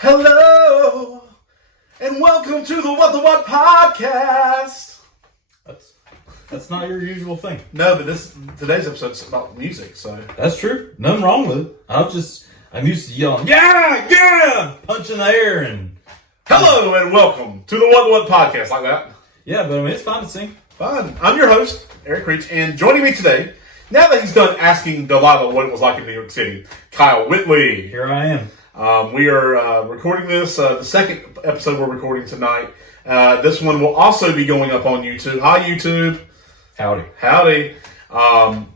Hello, and welcome to the What the What podcast. That's not your usual thing. No, but today's episode's about music, so that's true. Nothing wrong with it. I'm used to yelling, yeah, punch in the air and hello and welcome to the What the What podcast, like that. Yeah, but I mean it's fun to sing. Fun. I'm your host, Eric Creech, and joining me today, now that he's done asking Delilah what it was like in New York City, Kyle Whitley. Here I am. We are recording this, the second episode we're recording tonight. This one will also be going up on YouTube. Hi, YouTube. Howdy.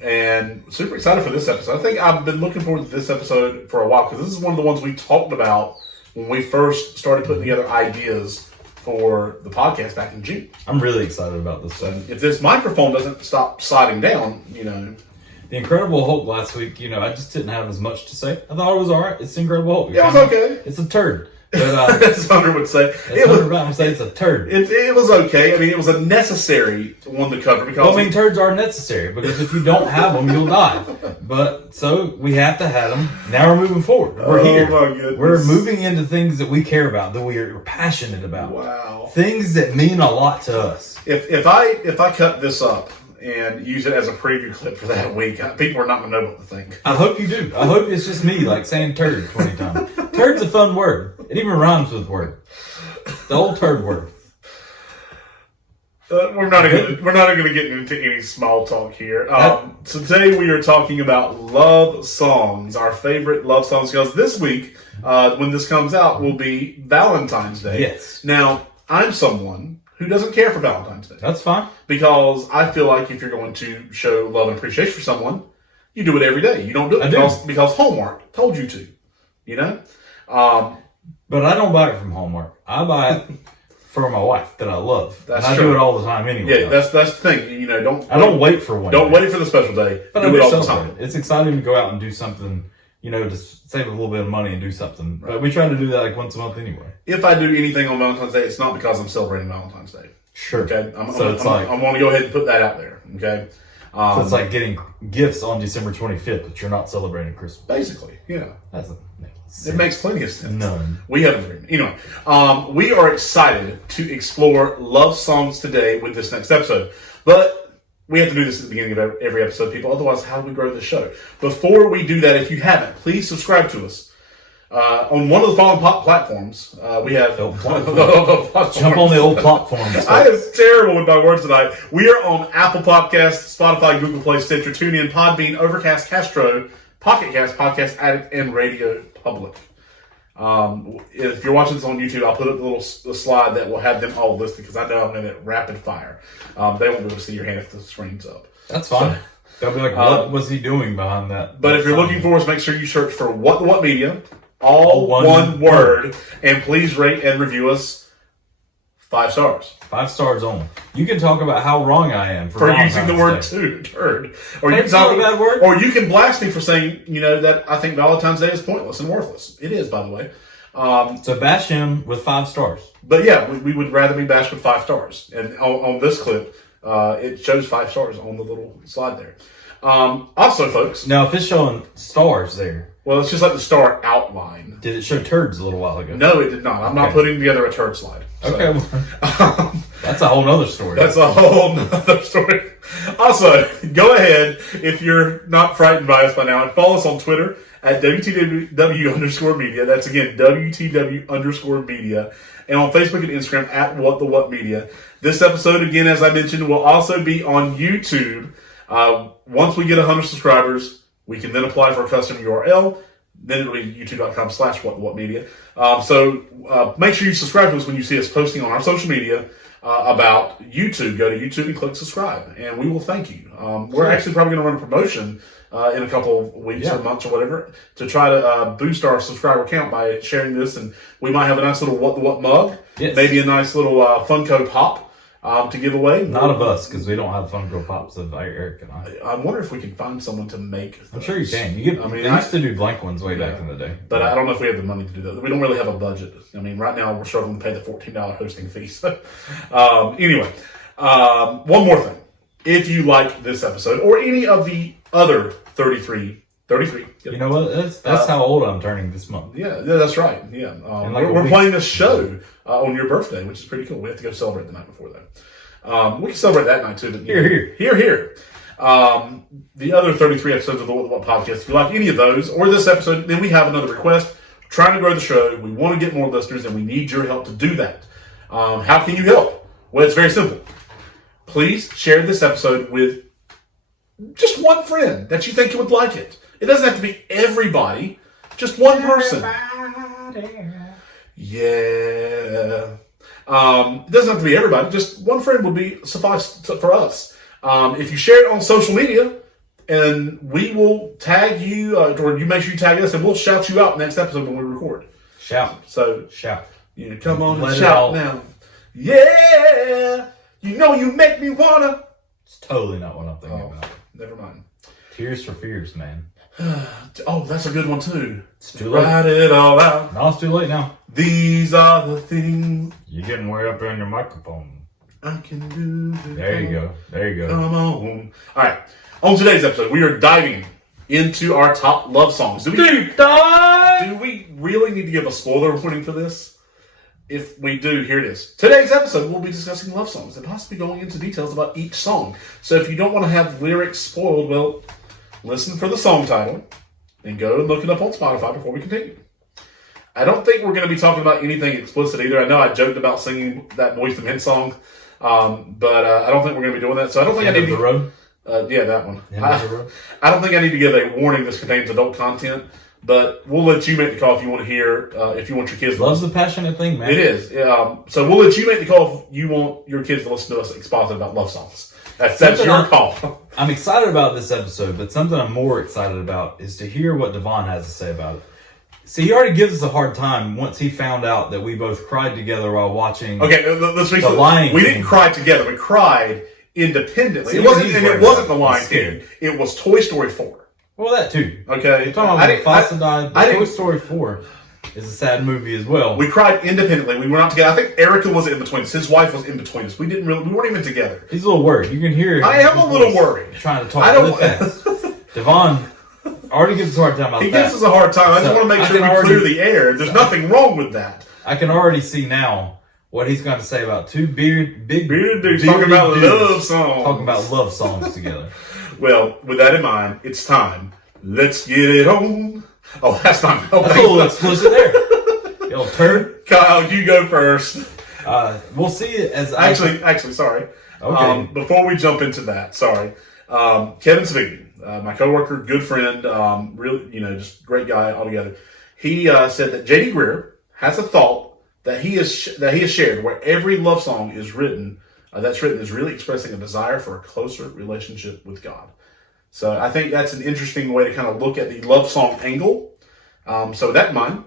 And super excited for this episode. I think I've been looking forward to this episode for a while because this is one of the ones we talked about when we first started putting together ideas for the podcast back in June. I'm really excited about this one. If this microphone doesn't stop sliding down, The Incredible Hulk last week, I just didn't have as much to say. I thought it was alright. It's the Incredible Hulk. Yeah, it was okay. It's a turd. But, as Hunter would say. It's a turd. It was okay. I mean, it was a necessary one to cover because... turds are necessary because if you don't have them, you'll die. But, so, we have to have them. Now we're moving forward. We're here. My goodness. We're moving into things that we care about, that we are passionate about. Wow. Things that mean a lot to us. If I cut this up and use it as a preview clip for that week, people are not going to know what to think. I hope you do. I hope it's just me, saying turd 20 times. Turd's a fun word. It even rhymes with word. The old turd word. We're not going to get into any small talk here. Today we are talking about love songs, our favorite love songs. Because this week, when this comes out, will be Valentine's Day. Yes. Now, I'm someone who doesn't care for Valentine's Day. That's fine. Because I feel like if you're going to show love and appreciation for someone, you do it every day. You don't do it because Hallmark told you to. But I don't buy it from Hallmark. I buy it for my wife that I love. That's and I true. do it all the time anyway. Yeah, that's the thing. I don't wait for one. Don't wait for the special day. But do it all the time. It's exciting to go out and do something, to save a little bit of money and do something. Right. But we try to do that once a month anyway. If I do anything on Valentine's Day, it's not because I'm celebrating Valentine's Day. Sure. Okay. I'm going to go ahead and put that out there. Okay. So it's like getting gifts on December 25th, but you're not celebrating Christmas. Basically, yeah. It makes plenty of sense. None. We have an agreement. Anyway, we are excited to explore love songs today with this next episode. But we have to do this at the beginning of every episode, people. Otherwise, how do we grow the show? Before we do that, if you haven't, please subscribe to us. On one of the following platforms, we have... Jump on the old platforms. I am terrible with my words tonight. We are on Apple Podcasts, Spotify, Google Play, Stitcher, TuneIn, Podbean, Overcast, Castro, Pocket Cast, Podcast Addict, and Radio Public. If you're watching this on YouTube, I'll put up the slide that will have them all listed because I know I'm in it rapid fire. They won't be able to see your hand if the screen's up. That's fine. They'll be like, what was he doing behind that? But if you're looking for us, make sure you search for What the What Media. All one word. And please rate and review us 5 stars. 5 stars only. You can talk about how wrong I am for using the word turd. Or you can talk a bad word. Or you can blast me for saying, that I think Valentine's Day is pointless and worthless. It is, by the way. So bash him with 5 stars. But yeah, we would rather be bashed with 5 stars. And on this clip, it shows 5 stars on the little slide there. Also, folks. Now, if it's showing stars there. Well, it's just like the star outline. Did it show turds a little while ago? No, it did not. I'm not putting together a turd slide. So. Okay. That's a whole nother story. That's a whole nother story. Also, go ahead, if you're not frightened by us by now, and follow us on Twitter at WTW_media. That's again, WTW_media. And on Facebook and Instagram at What the What Media. This episode, again, as I mentioned, will also be on YouTube. Once we get 100 subscribers, we can then apply for a custom URL. Then it'll be youtube.com/whatmedia. So make sure you subscribe to us when you see us posting on our social media about YouTube. Go to YouTube and click subscribe, and we will thank you. We're actually probably going to run a promotion in a couple of weeks or months or whatever to try to boost our subscriber count by sharing this. And we might have a nice little What the What mug, maybe a nice little Funko Pop. To give away. Not of us, because we don't have Funko Pops of Eric and I. I wonder if we can find someone to make those. I'm sure you can. They used to do blank ones way back in the day. But I don't know if we have the money to do that. We don't really have a budget. Right now we're struggling to pay the $14 hosting fee. So, anyway, one more thing. If you like this episode, or any of the other 33 33. Yep. You know what? That's how old I'm turning this month. Yeah, that's right. Yeah. We're playing a show on your birthday, which is pretty cool. We have to go celebrate the night before that. We can celebrate that night too. But Here. The other 33 episodes of the What podcast, if you like any of those or this episode, then we have another request. We're trying to grow the show. We want to get more listeners, and we need your help to do that. How can you help? Well, it's very simple. Please share this episode with just one friend that you think would like it. It doesn't have to be everybody, just one person. Yeah. It doesn't have to be everybody, just one friend would be suffice for us. If you share it on social media, and we will tag you, or you make sure you tag us, and we'll shout you out next episode when we record. Shout. So, shout. You come on and shout now. Yeah! You know you make me wanna. It's totally not what I'm thinking about. Never mind. Tears for Fears, man. Oh, that's a good one too. It's too late. Write it all out. No, it's too late now. These are the things you're getting way up there on your microphone. I can do. There you go. Come on. All right. On today's episode, we are diving into our top love songs. Do we really need to give a spoiler warning for this? If we do, here it is. Today's episode, we'll be discussing love songs and possibly going into details about each song. So if you don't want to have lyrics spoiled, well, listen for the song title and go and look it up on Spotify before we continue. I don't think we're going to be talking about anything explicit either. I know I joked about singing that Boyz II Men song, but I don't think we're going to be doing that. So I don't think I need to. The road? Yeah, that one. I don't think I need to give a warning this contains adult content, but we'll let you make the call if you want to hear, if you want your kids to Love's a passionate thing, man. It is. So we'll let you make the call if you want your kids to listen to us exposit about love songs. That's your call. I'm excited about this episode, but something I'm more excited about is to hear what Devon has to say about it. See, he already gives us a hard time once he found out that we both cried together while watching. Okay, let's fix The Lion King. We didn't cry together. We cried independently. See, It wasn't The Lion King. It was Toy Story 4. Well, that too. Okay, You're talking about when Mufasa died. Toy Story 4 is a sad movie as well. We cried independently. We were not together. I think Erica was in between us. His wife was in between us. We weren't even together. He's a little worried. You can hear. I am a little worried. Trying to talk really fast. Devon already gives us a hard time about that. He gives us a hard time. I just want to make sure we clear the air. There's nothing wrong with that. I can already see now what he's going to say about two big bearded dudes talking about love songs. Talking about love songs together. Well, with that in mind, it's time. Let's get it on. Oh, that's not. That's a little explicit there. You little turd. Kyle, you go first. We'll see it as actually, sorry. Okay. Before we jump into that, sorry. Kevin Savigny, my coworker, good friend, really, just great guy altogether. He said that J.D. Greer has a thought that he has shared where every love song is written is really expressing a desire for a closer relationship with God. So I think that's an interesting way to kind of look at the love song angle. So with that in mind,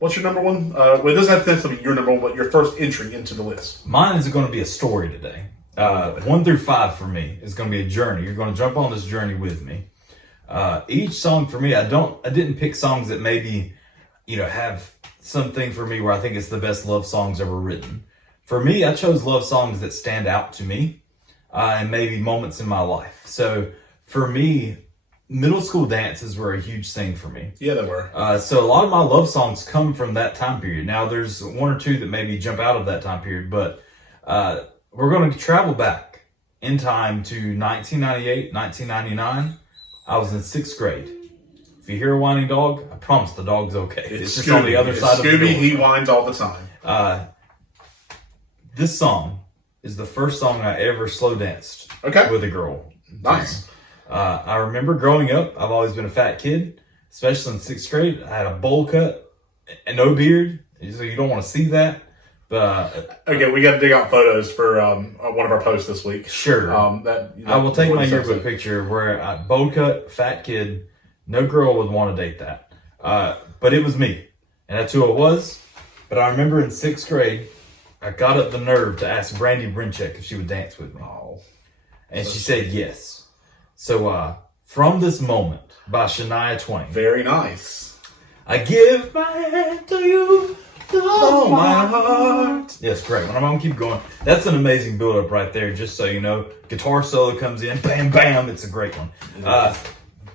what's your number one? Well, it doesn't have to be your number one, but your first entry into the list. Mine is going to be a story today. 1 through 5 for me is going to be a journey. You're going to jump on this journey with me. Each song for me, I didn't pick songs that maybe, have something for me where I think it's the best love songs ever written. For me, I chose love songs that stand out to me, and maybe moments in my life. So for me, middle school dances were a huge thing for me. Yeah, they were. So a lot of my love songs come from that time period. Now, there's one or two that maybe jump out of that time period, but we're going to travel back in time to 1998, 1999. I was in 6th grade. If you hear a whining dog, I promise the dog's okay. It's just on the other side of the door. Scooby, he whines all the time. This song is the first song I ever slow danced with a girl. Nice. I remember growing up, I've always been a fat kid, especially in 6th grade. I had a bowl cut and no beard, so you don't want to see that. But okay, we got to dig out photos for one of our posts this week. Sure. I will take my yearbook picture where I bowl cut, fat kid. No girl would want to date that. But it was me, and that's who it was. But I remember in 6th grade, I got up the nerve to ask Brandy Brinchek if she would dance with me. Oh. And she said yes. So, From This Moment by Shania Twain. Very nice. I give my hand to you, my heart. Yes, great. I'm going to keep going. That's an amazing build-up right there, just so you know. Guitar solo comes in, bam, bam. It's a great one.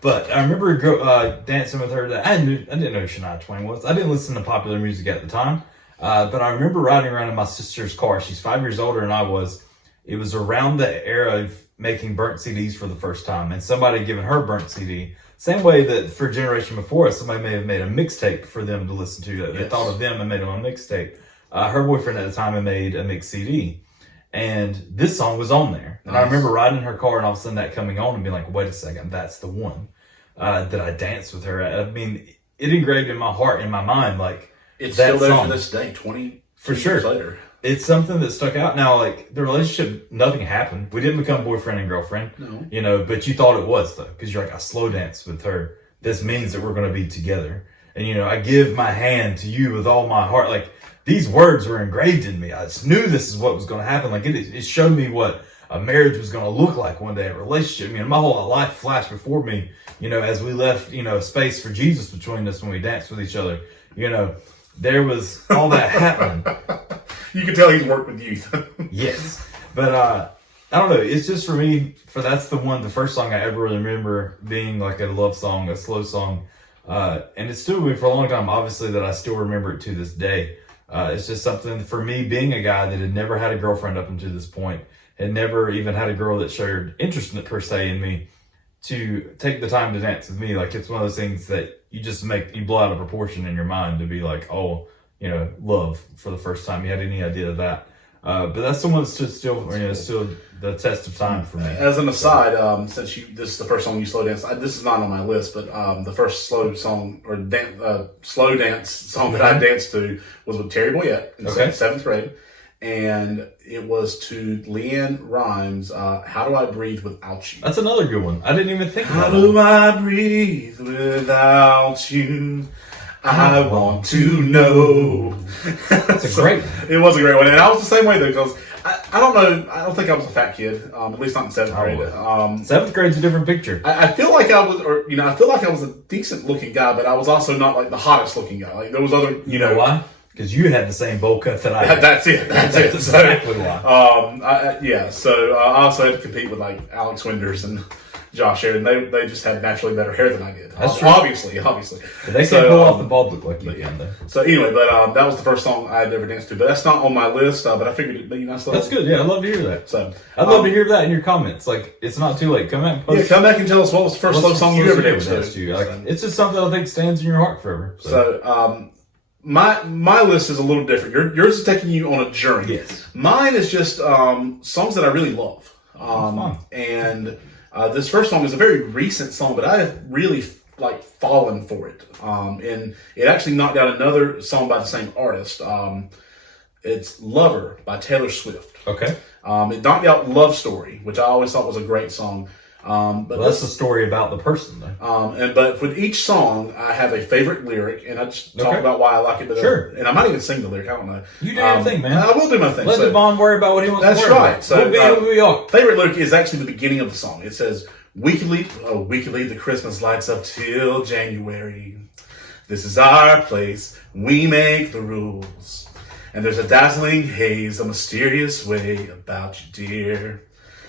But I remember dancing with her. I didn't know who Shania Twain was. I didn't listen to popular music at the time. But I remember riding around in my sister's car. She's 5 years older than I was. It was around the era of making burnt CDs for the first time. And somebody had given her a burnt CD. Same way that for a generation before us, somebody may have made a mixtape for them to listen to. They thought of them and made them a mixtape. Her boyfriend at the time had made a mixed CD. And this song was on there. And I remember riding in her car and all of a sudden that coming on and being like, wait a second, that's the one that I danced with her at. I mean, it engraved in my heart, in my mind, like, it's still there to this day, 20 for sure. years later. It's something that stuck out. Now, like, the relationship, nothing happened. We didn't become boyfriend and girlfriend. No. You know, but you thought it was, though, because you're like, I slow danced with her. This means that we're going to be together. And, you know, I give my hand to you with all my heart. Like, these words were engraved in me. I just knew this is what was going to happen. Like, it showed me what a marriage was going to look like one day, a relationship. I mean, my whole life flashed before me, you know, as we left, you know, space for Jesus between us when we danced with each other. You know, there was all that happening. You can tell he's worked with youth. Yes. But I don't know. It's just for me, that's the first song I ever remember being like a love song, a slow song. And it's still with me for a long time, obviously, that I still remember it to this day. It's just something for me, being a guy that had never had a girlfriend up until this point, had never even had a girl that showed interest in it per se in me, to take the time to dance with me. Like, it's one of those things that you blow out of proportion in your mind to be like, oh, you know, love for the first time. You had any idea of that? But that's the one that's still the test of time for me. As an aside, since this is the first song you slow dance, this is not on my list, but the first slow song or slow dance song that I danced to was with Terry Boyette in seventh grade, and it was to Leanne Rimes' "How Do I Breathe Without You." That's another good one. I didn't even think about it. How do I breathe without you? I want to know. That's a great one. It was a great one. And I was the same way, though, because I don't know. I don't think I was a fat kid, at least not in seventh grade. Seventh grade's a different picture. I feel like I was a decent looking guy, but I was also not like the hottest looking guy. Like, there was other. You know why? Because you had the same bowl cut that I had. That's it. That's it. Exactly why. So I also had to compete with like Alex Winders and Josh Aaron. They just had naturally better hair than I did. That's true. Obviously. But they can't pull off the bald look like you can, though. So anyway, but that was the first song I had ever danced to. But that's not on my list. But I figured it'd be nice. That's good. Yeah, I'd love to hear that. So I'd love to hear that in your comments. Like, it's not too late. Come back. Come back and tell us what was the first slow song you ever danced to. Like, it's just something I think stands in your heart forever. So my list is a little different. Yours is taking you on a journey. Yes. Mine is just songs that I really love. And this first song is a very recent song, but I have really fallen for it. And it actually knocked out another song by the same artist. It's "Lover" by Taylor Swift. Okay. It knocked out "Love Story," which I always thought was a great song. But that's the story about the person, though. But with each song, I have a favorite lyric, and I just talk about why I like it. But sure. And I might even sing the lyric. I don't know. You do your thing, man. I will do my thing. Let Devon worry about what he wants to worry about. That's right. So we are. Favorite lyric is actually the beginning of the song. It says, we could leave the Christmas lights up till January. This is our place. We make the rules. And there's a dazzling haze, a mysterious way about you, dear.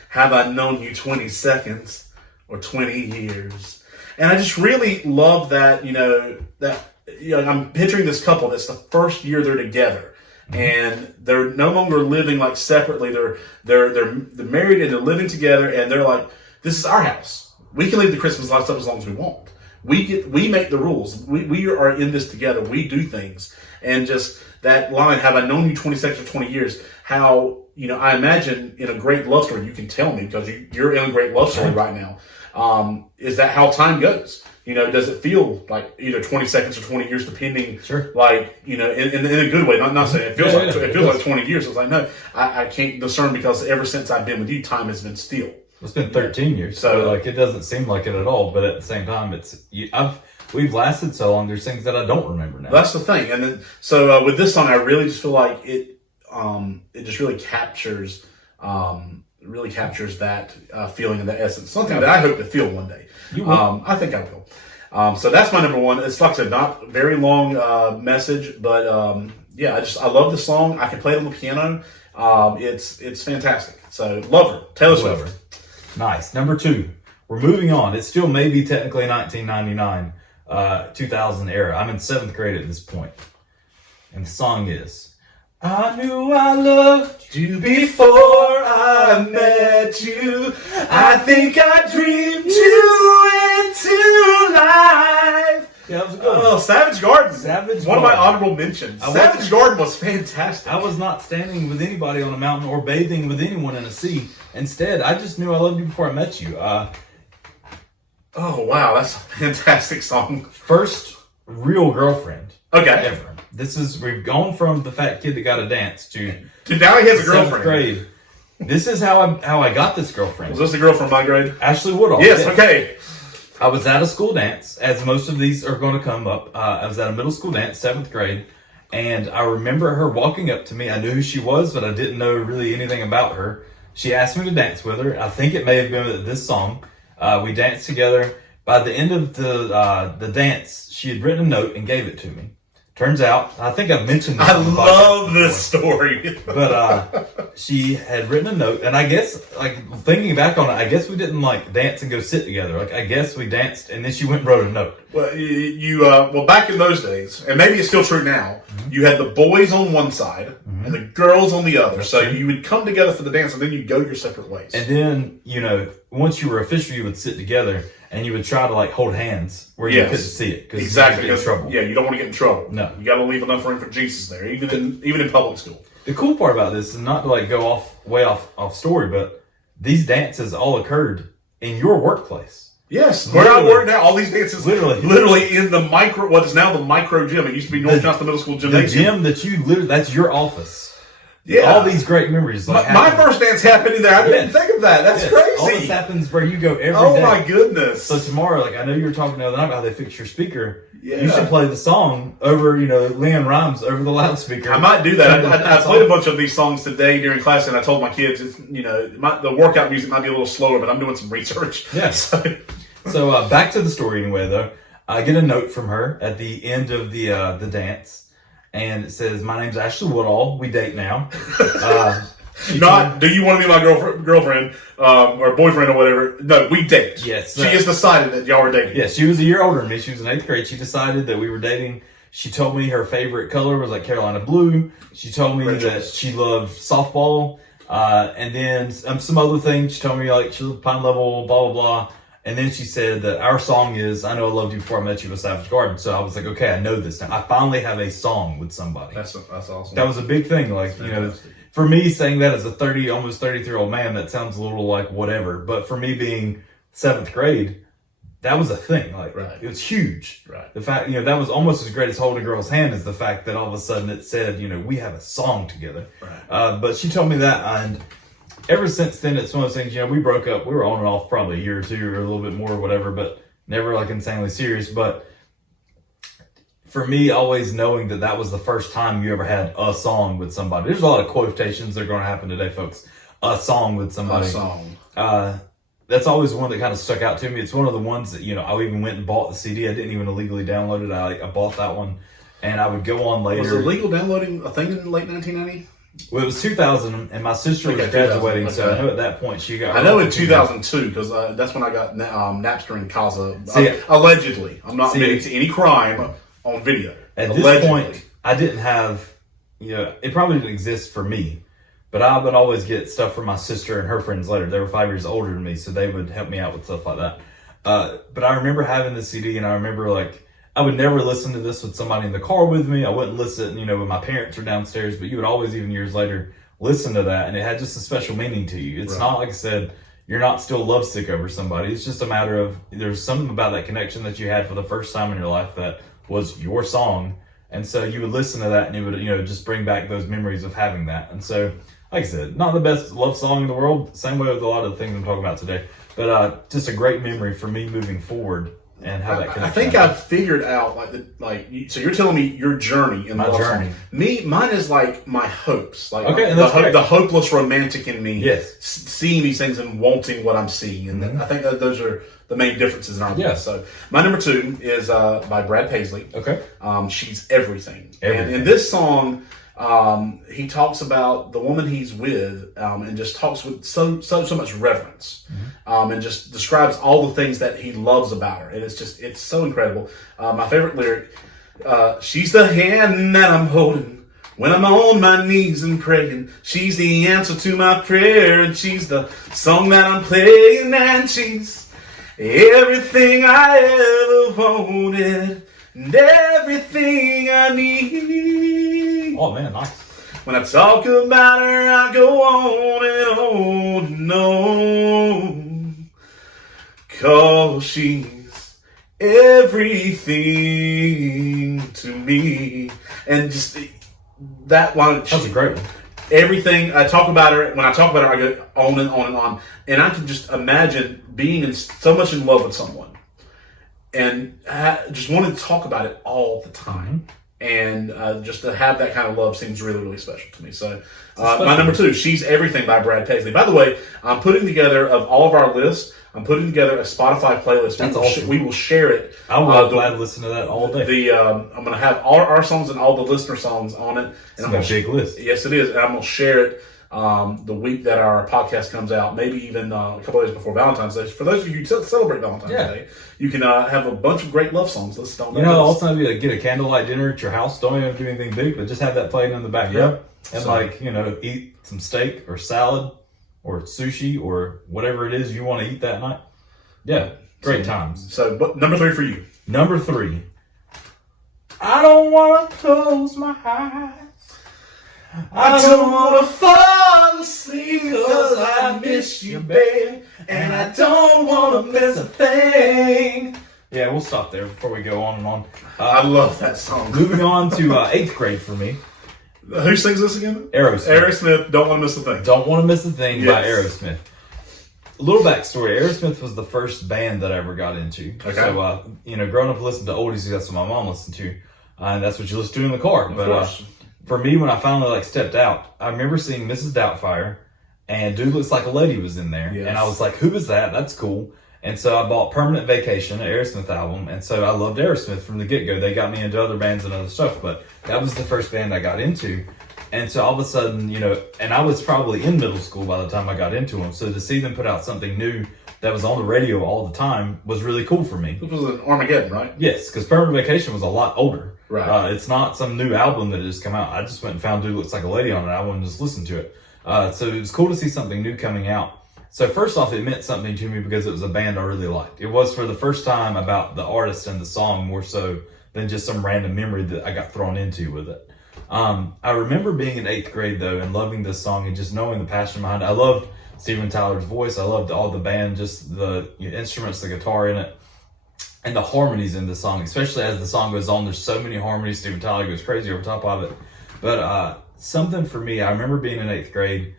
Have I known you 20 seconds or 20 years? And I just really love that, I'm picturing this couple that's the first year they're together. And they're no longer living like separately. They're married and they're living together, and they're like, this is our house. We can leave the Christmas lights up as long as we want. We make the rules. We are in this together. We do things. And just that line, have I known you 20 seconds or 20 years? How, I imagine in a great love story, you can tell me because you're in a great love story right now. Is that how time goes? Does it feel like either 20 seconds or 20 years, depending, sure. in a good way, not saying it feels like 20 years. It's like, no, I can't discern because ever since I've been with you, time has been still. It's been 13 years. So it doesn't seem like it at all. But at the same time, we've lasted so long. There's things that I don't remember now. That's the thing. And then, so with this song, I really just feel like it just really captures that feeling and that essence. Something that I hope to feel one day. You will. I think I will. So that's my number one. It's like I said, not very long message, but I love the song. I can play it on the piano. It's fantastic. So Lover, Taylor Swift. Nice. Number 2. we're moving on. It's still maybe technically 1999, 2000 era. I'm in 7th grade at this point. And the song is, I knew I loved you before I met you. I think I dreamed you into life. Yeah, that was a good one. Oh, Savage Garden. One of my honorable mentions. Savage Garden was fantastic. I was not standing with anybody on a mountain or bathing with anyone in a sea. Instead, I just knew I loved you before I met you. Oh, wow. That's a fantastic song. First real girlfriend. Okay. Ever. We've gone from the fat kid that got a dance to now he has a girlfriend. 7th grade. This is how I got this girlfriend. Was this the girl from my grade? Ashley Woodall. Yes, okay. I was at a school dance, as most of these are going to come up. I was at a middle school dance, 7th grade, and I remember her walking up to me. I knew who she was, but I didn't know really anything about her. She asked me to dance with her. I think it may have been this song. We danced together. By the end of the dance, she had written a note and gave it to me. Turns out, I think I've mentioned this. I love this story. But she had written a note, and I guess, like, thinking back on it, I guess we didn't, like, dance and go sit together. Like, I guess we danced, and then she went and wrote a note. Well, back in those days, and maybe it's still true now, you had the boys on one side and the girls on the other. So you would come together for the dance, and then you'd go your separate ways. And then, once you were official, you would sit together. And you would try to like hold hands where you couldn't see it because exactly you get in trouble. Yeah, you don't want to get in trouble. No, you got to leave enough room for Jesus there, even in public school. The cool part about this is not to like go way off story, but these dances all occurred in your workplace. Yes, where I work now, all these dances literally in the what is now the micro gym. It used to be North Johnston Middle School Gymnasium. The gym that's your office. Yeah, all these great memories. Like my first dance happened in there. I didn't think of that. That's crazy. All this happens where you go every day. Oh my goodness! So tomorrow, like I know you were talking the other night about how they fix your speaker. Yeah. You should play the song over, Leanne Rhymes over the loudspeaker. I might do that. I played a bunch of these songs today during class, and I told my kids, the workout music might be a little slower, but I'm doing some research. Yeah. So back to the story anyway, though. I get a note from her at the end of the dance. And it says, "My name's Ashley Woodall. We date now." Do you want to be my girlfriend or boyfriend or whatever? No, we date. Yes. She has decided that y'all are dating. Yeah, she was a year older than me. She was in 8th grade. She decided that we were dating. She told me her favorite color was like Carolina blue. She told me that she loved softball. And then some other things. She told me like she loved Pine Level, blah, blah, blah. And then she said that our song is I Know I Loved You Before I Met You with Savage Garden. So I was like, okay, I know this now. I finally have a song with somebody. That's awesome. That was a big thing. Like, for me saying that as a almost 33-year-old man, that sounds a little like whatever. But for me being 7th grade, that was a thing. Like, It was huge. Right. The fact, that was almost as great as holding a girl's hand is the fact that all of a sudden it said, we have a song together. Right. But she told me that, and ever since then, it's one of those things, we broke up. We were on and off probably a year or two or a little bit more or whatever, but never like insanely serious. But for me, always knowing that was the first time you ever had a song with somebody. There's a lot of quotations that are going to happen today, folks. A song with somebody. A song. That's always one that kind of stuck out to me. It's one of the ones that, I even went and bought the CD. I didn't even illegally download it. I bought that one. And I would go on later. Was illegal downloading a thing in late 1990? Well, it was 2000, and my sister was graduating, so I know at that point she got... I know in 2002, because that's when I got Napster and Casa. Allegedly. I'm not admitting to any crime on video. At this point, I didn't have... it probably didn't exist for me, but I would always get stuff from my sister and her friends later. They were 5 years older than me, so they would help me out with stuff like that. But I remember having this CD, and I remember, I would never listen to this with somebody in the car with me. I wouldn't listen, when my parents were downstairs, but you would always, even years later, listen to that. And it had just a special meaning to you. It's not, like I said, you're not still lovesick over somebody. It's just a matter of, there's something about that connection that you had for the first time in your life that was your song. And so you would listen to that and it would, just bring back those memories of having that. And so, like I said, not the best love song in the world. Same way with a lot of the things I'm talking about today. But just a great memory for me moving forward. And how that I think I've figured out so you're telling me your journey in my journey. Mine is like my hopes, and the hopeless romantic in me. Yes, seeing these things and wanting what I'm seeing, and I think that those are the main differences in our lives. So my number 2 is by Brad Paisley. Okay, She's Everything. And in this song, he talks about the woman he's with, and just talks with so much reverence. and just describes all the things that he loves about her. And it's so incredible. My favorite lyric, she's the hand that I'm holding when I'm on my knees and praying. She's the answer to my prayer, and she's the song that I'm playing, and she's everything I ever wanted and everything I need. Oh man, nice. When I talk about her, I go on and on, 'cause she's everything to me. And just that line. That's a great one. Everything I talk about her, when I talk about her, I go on and on and on. And I can just imagine being so much in love with someone and just wanting to talk about it all the time. And just to have that kind of love seems really, really special to me. So my number 2, She's Everything by Brad Paisley. By the way, I'm putting together, of all of our lists, I'm putting together a Spotify playlist. That's awesome. We will share it. I will gladly listen to that all day. I'm going to have all our songs and all the listener songs on it. It's a big list. Yes, it is. And I'm going to share it the week that our podcast comes out, maybe even a couple of days before Valentine's Day. For those of you who celebrate Valentine's Day, you can have a bunch of great love songs listed on that. Also maybe get a candlelight dinner at your house. Don't even have to do anything big, but just have that playing in the backyard. And eat some steak or salad or sushi or whatever it is you want to eat that night. Yeah, great times. So, but number 3 for you. Number 3. I don't want to close my eyes. I don't want to fall asleep because I miss you, babe. And I don't want to miss a thing. Yeah, we'll stop there before we go on and on. I love that song. Moving on to 8th grade for me. Who sings this again? Aerosmith. Don't Want to Miss a Thing. Don't Want to Miss a Thing by Aerosmith. A little backstory. Aerosmith was the first band that I ever got into. Okay. So, growing up listening to oldies, that's what my mom listened to. And that's what you listen to in the car. Of course. For me, when I finally stepped out, I remember seeing Mrs. Doubtfire, and Dude Looks Like a Lady was in there. Yes. And I was like, who is that? That's cool. And so I bought Permanent Vacation, an Aerosmith album. And so I loved Aerosmith from the get-go. They got me into other bands and other stuff, but that was the first band I got into. And so all of a sudden, and I was probably in middle school by the time I got into them. So to see them put out something new that was on the radio all the time was really cool for me. This was an Armageddon, right? Yes, because Permanent Vacation was a lot older. Right. It's not some new album that had just come out. I just went and found Dude Looks Like a Lady on it. I wanted to just listen to it. So it was cool to see something new coming out. So first off, it meant something to me because it was a band I really liked. It was for the first time about the artist and the song more so than just some random memory that I got thrown into with it. I remember being in 8th grade though and loving this song and just knowing the passion behind it. I loved Steven Tyler's voice. I loved all the band, just the instruments, the guitar in it, and the harmonies in the song, especially as the song goes on. There's so many harmonies. Steven Tyler goes crazy over top of it. But something for me, I remember being in 8th grade.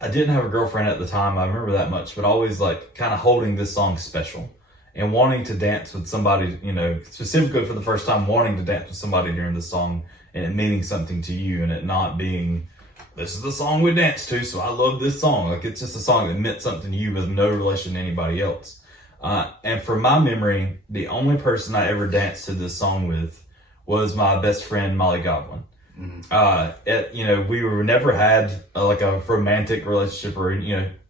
I didn't have a girlfriend at the time. I remember that much, but always kind of holding this song special and wanting to dance with somebody, specifically for the first time, wanting to dance with somebody during the song and it meaning something to you and it not being, this is the song we dance to, so I love this song. It's just a song that meant something to you with no relation to anybody else. And from my memory, the only person I ever danced to this song with was my best friend, Molly Godwin. Mm-hmm. We were never had a romantic relationship or,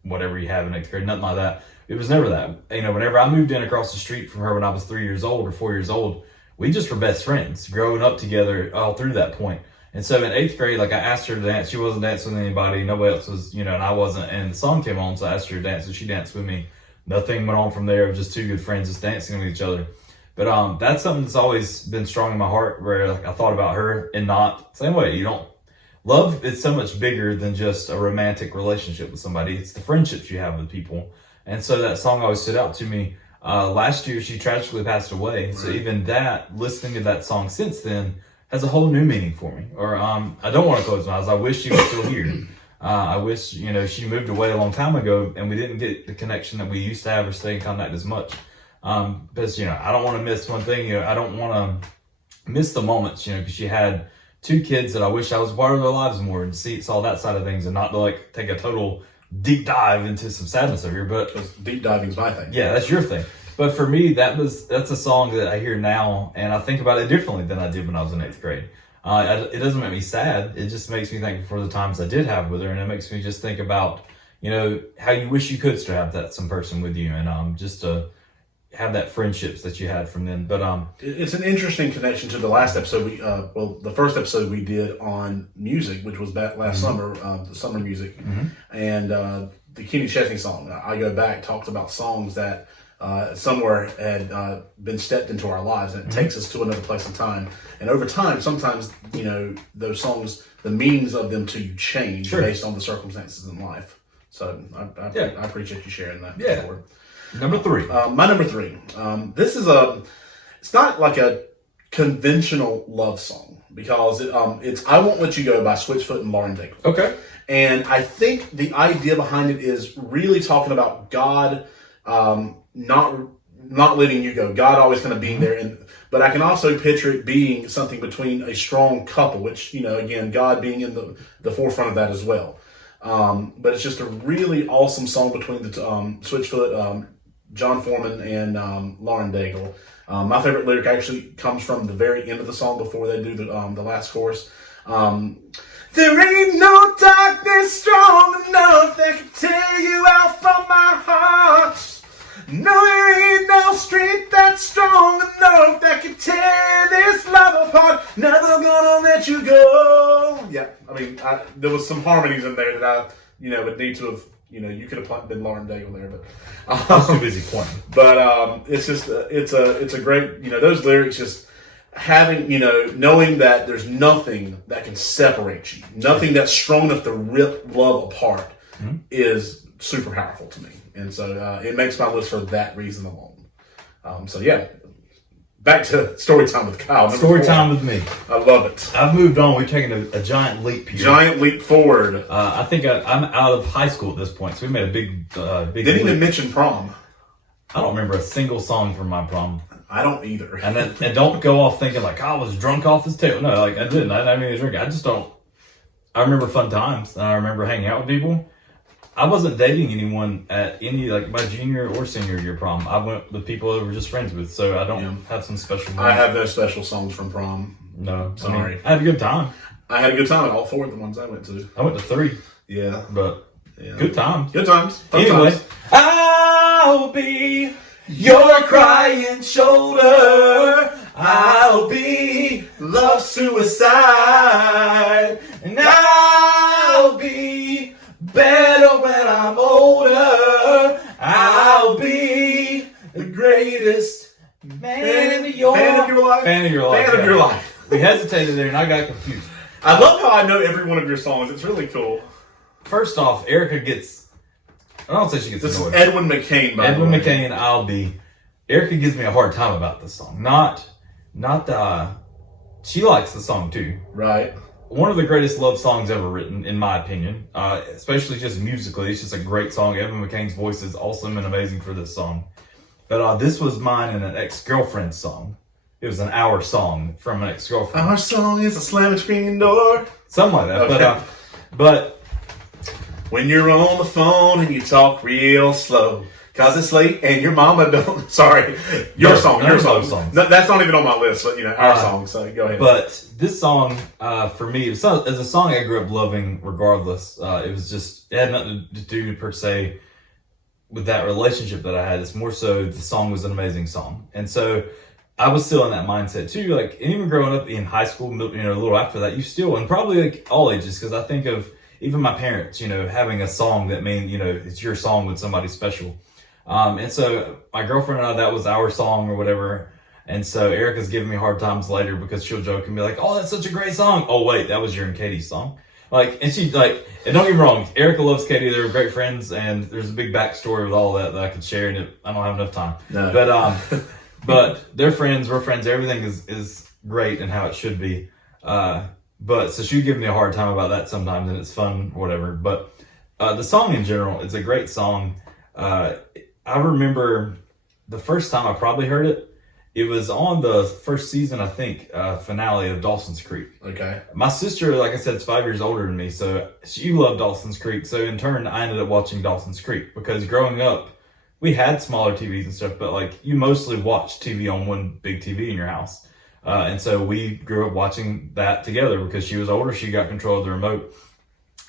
whatever you have in 8th grade, nothing like that. It was never that. Whenever I moved in across the street from her when I was 3 years old or 4 years old, we just were best friends growing up together all through that point. And so in 8th grade, I asked her to dance. She wasn't dancing with anybody. Nobody else was, and I wasn't. And the song came on, so I asked her to dance, and she danced with me. Nothing went on from there. It was just two good friends just dancing with each other. But that's something that's always been strong in my heart, where I thought about her and not same way. Love is so much bigger than just a romantic relationship with somebody. It's the friendships you have with people. And so that song always stood out to me. Last year, she tragically passed away. Right. So even that, listening to that song since then, has a whole new meaning for me. Or I don't want to close my eyes. I wish she was still here. I wish, she moved away a long time ago and we didn't get the connection that we used to have or stay in contact as much. Because, I don't want to miss one thing. I don't want to miss the moments, because she had 2 kids that I wish I was a part of their lives more and saw that side of things and not to take a total deep dive into some sadness over here. But deep diving is my thing. Yeah, that's your thing. But for me, that's a song that I hear now and I think about it differently than I did when I was in 8th grade. It doesn't make me sad. It just makes me thankful for the times I did have with her. And it makes me just think about, how you wish you could still have some person with you, and just to have that friendships that you had from then. But it's an interesting connection to the last episode. The first episode we did on music, which was back last summer, the summer music, and the Kenny Chesney song. I Go Back talked about songs that somewhere had been stepped into our lives, and it takes us to another place in time. And over time, sometimes those songs, the meanings of them to you change based on the circumstances in life. So I appreciate you sharing that. Yeah. Number 3. My number 3. This is it's not like a conventional love song because it's I Won't Let You Go by Switchfoot and Lauren Daigle. Okay. And I think the idea behind it is really talking about God not letting you go. God always kind of being there. But I can also picture it being something between a strong couple, which, again, God being in the forefront of that as well. But it's just a really awesome song between the Switchfoot, John Foreman, and Lauren Daigle. My favorite lyric actually comes from the very end of the song before they do the last chorus. There ain't no darkness strong enough that can tear you out from my heart. No, there ain't no strength that's strong enough that can tear this love apart. Never gonna let you go. Yeah, I mean, there was some harmonies in there that I, would need to have, you could have been Lauren Daigle there, but I was too busy pointing. But it's just, it's a great, those lyrics just having, knowing that there's nothing that can separate you, nothing that's strong enough to rip love apart is super powerful to me. And so it makes my list for that reason alone. So yeah, back to story time with Kyle. Story time with me. I love it. I've moved on. We've taken a giant leap here. Giant leap forward. I think I'm out of high school at this point, so we made a big Didn't leap. even mention prom. I don't remember a single song from my prom. I don't either. And don't go off thinking like I was drunk off his tail. No, like I didn't. I didn't even drink. I just don't. I remember fun times, and I remember hanging out with people. I wasn't dating anyone at any, like, my junior or senior year prom. I went with people I was just friends with, so I don't have some special... I have no special songs from prom. No. Sorry. I had a good time. I had a good time at all 4 of the ones I went to. I went to 3. Yeah. But good times. Good times. Fun anyway, times. I'll be your crying shoulder. I'll be love suicide. And I'll be better when I'm older. I'll be the greatest fan of your life. Fan of your life. We hesitated there and I got confused. I love how I know every one of your songs. It's really cool. First off, Erica gets... I don't say she gets This annoyed. is Edwin McCain, by Edwin the way. McCain, I'll be... Erica gives me a hard time about this song. She likes the song too. Right. One of the greatest love songs ever written, in my opinion. Especially just musically. It's just a great song. Edwin McCain's voice is awesome and amazing for this song. But this was mine and an ex-girlfriend song. It was an Our song from an ex-girlfriend. Our song is a slamming screen door. Something like that. Okay. But when you're on the phone and you talk real slow, cause it's late and your mama don't... Sorry. Your song. No, that's not even on my list, but our song, so go ahead. But this song, for me, as a song I grew up loving regardless. It had nothing to do per se with that relationship that I had. It's more so the song was an amazing song. And so I was still in that mindset too. Like, and even growing up in high school, a little after that, you still, and probably like all ages, because I think of even my parents, having a song that it's your song with somebody special. And so my girlfriend and I, that was our song or whatever. And so Erica's giving me hard times later because she'll joke and be like, "Oh, that's such a great song." Oh, wait, that was your and Katie's song. And don't get me wrong, Erica loves Katie. They were great friends, and there's a big backstory with all that I could share, and I don't have enough time. No. But they're friends, we're friends, everything is great and how it should be. But so she give me a hard time about that sometimes, and it's fun, whatever. But the song in general, it's a great song. I remember the first time I probably heard it, it was on the first season, I think, finale of Dawson's Creek. Okay. My sister, like I said, is 5 years older than me, so she loved Dawson's Creek. So in turn, I ended up watching Dawson's Creek because growing up, we had smaller TVs and stuff, but you mostly watched TV on one big TV in your house. And so we grew up watching that together because she was older. She got control of the remote.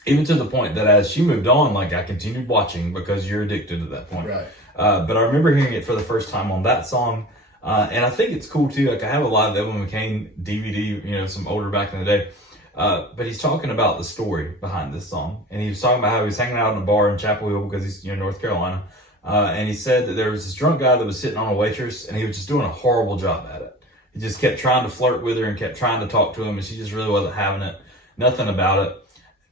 Even to the point that as she moved on, like I continued watching because you're addicted at that point. Right. But I remember hearing it for the first time on that song. And I think it's cool too. Like I have a lot of Evan McCain DVD, some older back in the day. But he's talking about the story behind this song. And he was talking about how he was hanging out in a bar in Chapel Hill because he's, North Carolina. And he said that there was this drunk guy that was sitting on a waitress and he was just doing a horrible job at it. He just kept trying to flirt with her and kept trying to talk to him, and she just really wasn't having it. Nothing about it.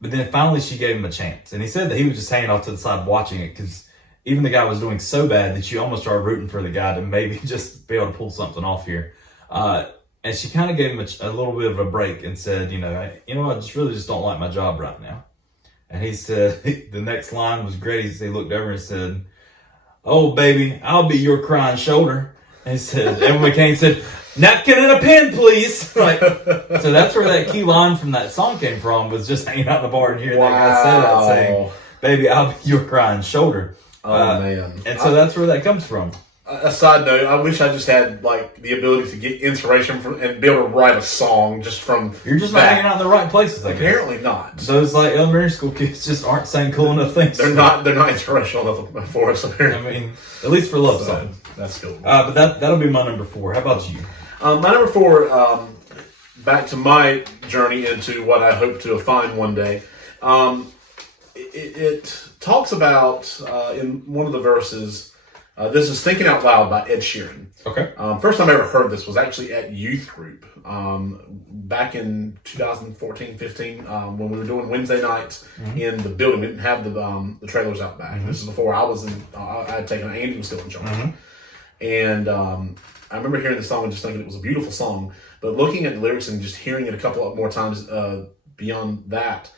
But then finally she gave him a chance. And he said that he was just hanging off to the side watching it because even the guy was doing so bad that you almost started rooting for the guy to maybe just be able to pull something off here. And she kind of gave him a little bit of a break and said, I just don't like my job right now. And he said, the next line was great. He looked over and said, "Oh, baby, I'll be your crying shoulder." And he said, Evan McCain said, "Napkin and a pen, please." So that's where that key line from that song came from, was just hanging out in the bar and hearing that guy say that, saying, "Baby, I'll be your crying shoulder." Oh, man. And so that's where that comes from. A side note, I wish I just had like the ability to get inspiration from and be able to write a song just from. You're just not hanging out in the right places, I guess. Apparently not. Those like elementary school kids just aren't saying cool enough things. They're not inspirational enough for us. I mean, at least for love songs. That's cool. But that'll be my number 4. How about you? My number 4, back to my journey into what I hope to find one day. It talks about in one of the verses. This is "Thinking Out Loud" by Ed Sheeran. Okay. First time I ever heard this was actually at youth group back in 2014-15 when we were doing Wednesday nights in the building. We didn't have the trailers out back. This is before I was in. I had taken. Andy was still in charge, and I remember hearing the song and just thinking it was a beautiful song. But looking at the lyrics and just hearing it a couple of more times beyond that.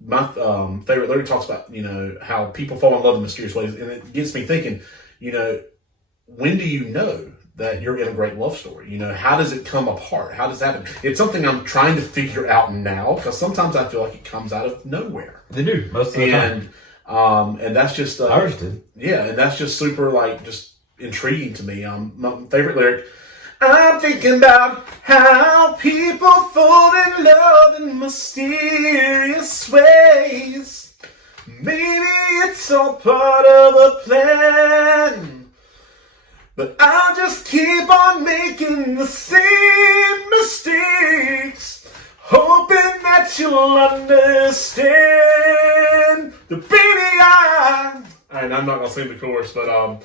My favorite lyric talks about, how people fall in love in mysterious ways. And it gets me thinking, when do you know that you're in a great love story? How does it come apart? How does that happen? It's something I'm trying to figure out now, because sometimes I feel like it comes out of nowhere. They do, most of the time. And that's just... ours did. Yeah, and that's just super, just intriguing to me. My favorite lyric... I'm thinking about how people fall in love in mysterious ways. Maybe it's all part of a plan, but I'll just keep on making the same mistakes, hoping that you'll understand. The baby and I'm not going to sing the chorus, but